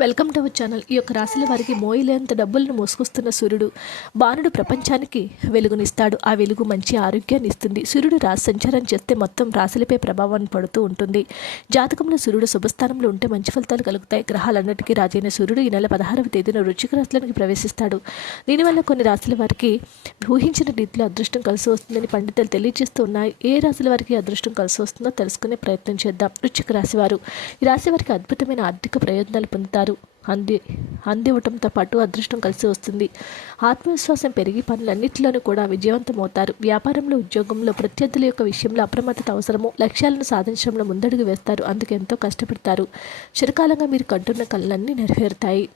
Welcome to our channel. ఈ యొక్క రాశుల వారికి మోయలేంత డబ్బులను మోసుకొస్తున్న సూర్యుడు బాణుడు ప్రపంచానికి వెలుగునిస్తాడు. ఆ వెలుగు మంచి ఆరోగ్యాన్ని ఇస్తుంది. సూర్యుడు రాశి సంచారం చేస్తే మొత్తం రాశులపై ప్రభావాన్ని పడుతూ ఉంటుంది. జాతకంలో సూర్యుడు శుభస్థానంలో ఉంటే మంచి ఫలితాలు కలుగుతాయి. గ్రహాలన్నిటికీ రాజైన సూర్యుడు ఈ నెల పదహారవ తేదీన రుచిక రాశులకి ప్రవేశిస్తాడు. దీనివల్ల కొన్ని రాశుల వారికి ఊహించిన రీతిలో అదృష్టం కలిసి వస్తుందని పండితులు తెలియజేస్తూ ఉన్నాయి. ఏ రాశుల వారికి అదృష్టం కలిసి వస్తుందో తెలుసుకునే ప్రయత్నం చేద్దాం. రుచిక రాశి వారు. ఈ రాశి వారికి అద్భుతమైన ఆర్థిక ప్రయోజనాలు పొందుతారు. అంది. అందివ్వటంతో పాటు అదృష్టం కలిసి వస్తుంది. ఆత్మవిశ్వాసం పెరిగి పనులన్నింటిలోనూ కూడా విజయవంతమవుతారు. వ్యాపారంలో ఉద్యోగంలో ప్రత్యర్థుల యొక్క విషయంలో అప్రమత్తత అవసరము. లక్ష్యాలను సాధించడంలో ముందడుగు వేస్తారు. అందుకు ఎంతో కష్టపడతారు. చిరకాలంగా మీరు కంటున్న కళ్ళన్నీ నెరవేరుతాయి.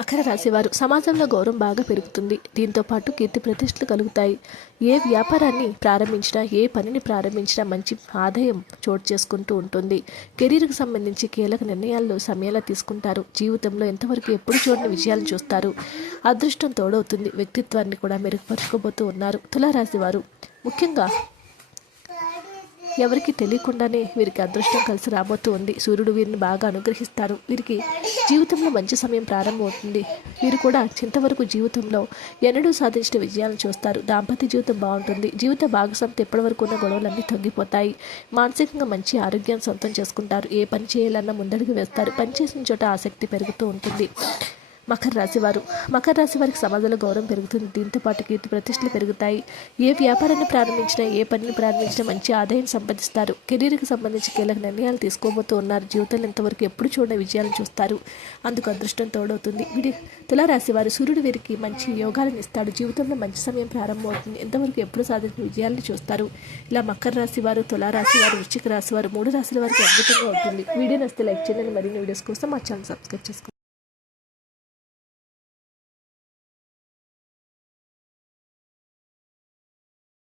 మకర రాశివారు సమాజంలో గౌరవం బాగా పెరుగుతుంది. దీంతో పాటు కీర్తి ప్రతిష్టలు కలుగుతాయి. ఏ వ్యాపారాన్ని ప్రారంభించినా ఏ పనిని ప్రారంభించినా మంచి ఆదాయం చోటు చేసుకుంటూ ఉంటుంది. కెరీర్కి సంబంధించి కీలక నిర్ణయాల్లో సమయాలు తీసుకుంటారు. జీవితంలో ఎంతవరకు ఎప్పుడు చూడని విజయాలు చూస్తారు. అదృష్టం తోడవుతుంది. వ్యక్తిత్వాన్ని కూడా మెరుగుపరుచుకోబోతూ ఉన్నారు తులారాశి వారు ముఖ్యంగా ఎవరికి తెలియకుండానే వీరికి అదృష్టం కలిసి రాబోతూ ఉంది సూర్యుడు వీరిని బాగా అనుగ్రహిస్తారు. వీరికి జీవితంలో మంచి సమయం ప్రారంభమవుతుంది. వీరు కూడా చింతవరకు జీవితంలో ఎన్నడూ సాధించిన విజయాలను చూస్తారు. దాంపత్య జీవితం బాగుంటుంది. జీవిత భాగస్వామితో ఎప్పటివరకు ఉన్న గొడవలన్నీ తగ్గిపోతాయి మానసికంగా మంచి ఆరోగ్యాన్ని సొంతం చేసుకుంటారు. ఏ పని చేయాలన్నా ముందడుగు వేస్తారు. పని చేసిన చోట ఆసక్తి పెరుగుతూ ఉంటుంది. మకర రాశి వారు. మకర రాశి వారికి సమాజంలో గౌరవం పెరుగుతుంది. దీంతో పాటు కీర్తి ప్రతిష్టలు పెరుగుతాయి. ఏ వ్యాపారాన్ని ప్రారంభించినా ఏ పనిని ప్రారంభించినా మంచి ఆదాయం సంపాదిస్తారు. కెరీర్కి సంబంధించి కీలక నిర్ణయాలు తీసుకోబోతూ ఉన్నారు. జీవితంలో ఇంతవరకు ఎప్పుడు చూడని విజయాలను చూస్తారు. అందుకు అదృష్టం తోడవుతుంది. వీడి తులారాశి వారు సూర్యుడు వీరికి మంచి యోగాలను ఇస్తాడు. జీవితంలో మంచి సమయం ప్రారంభమవుతుంది. ఎంతవరకు ఎప్పుడు సాధించిన విజయాలను చూస్తారు. ఇలా మకర రాశి వారు తులారాశి వారు వృశ్చిక రాశి వారు మూడు రాశుల వారికి అద్భుతంగా ఉంటుంది. వీడియో నస్తే లైక్ చేయండి. మరిన్ని వీడియోస్ కోసం మా ఛానల్ సబ్స్క్రైబ్ చేసుకోండి.